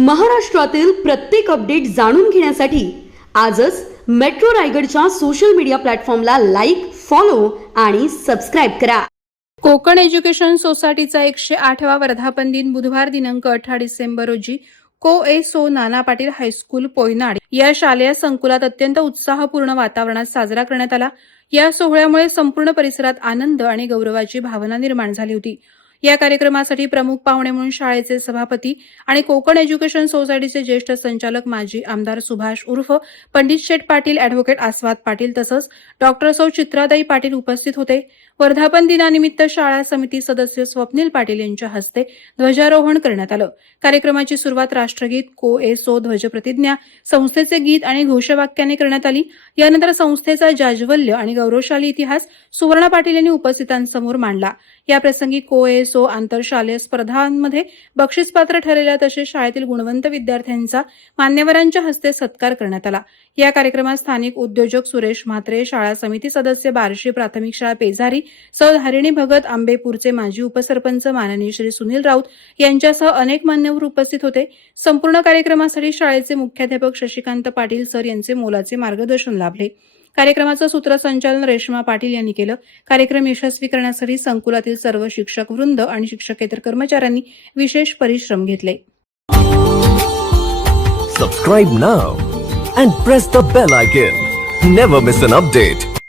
महाराष्ट्रातील प्रत्येक अपडेट जाणून घेण्यासाठी आजच मेट्रो रायगडच्या सोशल मीडिया प्लॅटफॉर्मला लाईक, फॉलो आणि सबस्क्राईब करा. कोकण एज्युकेशन सोसायटीचा 108वा वर्धापन दिन बुधवार दिनांक 18 डिसेंबर रोजी को.ए.सो. नाना पाटील हायस्कूल पोयनाड या शालेय संकुलात अत्यंत उत्साहपूर्ण वातावरणात साजरा करण्यात आला. या सोहळ्यामुळे संपूर्ण परिसरात आनंद आणि गौरवाची भावना निर्माण झाली होती. या कार्यक्रमासाठी प्रमुख पाहुणे म्हणून शाळेचे सभापती आणि कोकण एज्युकेशन सोसायटीचे ज्येष्ठ संचालक माजी आमदार सुभाष उर्फ पंडित शेठ पाटील, ॲडव्होकेट आस्वाद पाटील तसंच डॉक्टर सौ चित्राताई पाटील उपस्थित होते. वर्धापन दिनानिमित्त शाळा समिती सदस्य स्वप्नील पाटील यांच्या हस्ते ध्वजारोहण करण्यात आलं. कार्यक्रमाची सुरुवात राष्ट्रगीत, को.ए.सो. ध्वजप्रतिज्ञा, संस्थेचे गीत आणि घोषवाक्याने करण्यात आली. यानंतर संस्थेचा जाज्वल्य आणि गौरवशाली इतिहास सुवर्णा पाटील यांनी उपस्थितांसमोर मांडला. याप्रसंगी को.ए.सो. आंतरशालेय स्पर्धांमध्ये बक्षीसपात्र ठरलेल्या तसेच शाळेतील गुणवंत विद्यार्थ्यांचा मान्यवरांच्या हस्ते सत्कार करण्यात आला. या कार्यक्रमात स्थानिक उद्योजक सुरेश म्हात्रे, शाळा समिती सदस्य बार्शी प्राथमिक शाळा पेझारी, सौ धारिणी भगत, आंबेपूरचे माजी उपसरपंच माननीय श्री सुनील राऊत यांच्यासह अनेक मान्यवर उपस्थित होते. संपूर्ण कार्यक्रमासाठी शाळेचे मुख्याध्यापक शशिकांत पाटील सर यांचे मोलाचे मार्गदर्शन लाभले. कार्यक्रमाचं सूत्रसंचालन रेश्मा पाटील यांनी केलं. कार्यक्रम यशस्वी करण्यासाठी संकुलातील सर्व शिक्षक वृंद आणि शिक्षकेतर कर्मचाऱ्यांनी विशेष परिश्रम घेतले. Subscribe now and press the bell icon. Never miss an update.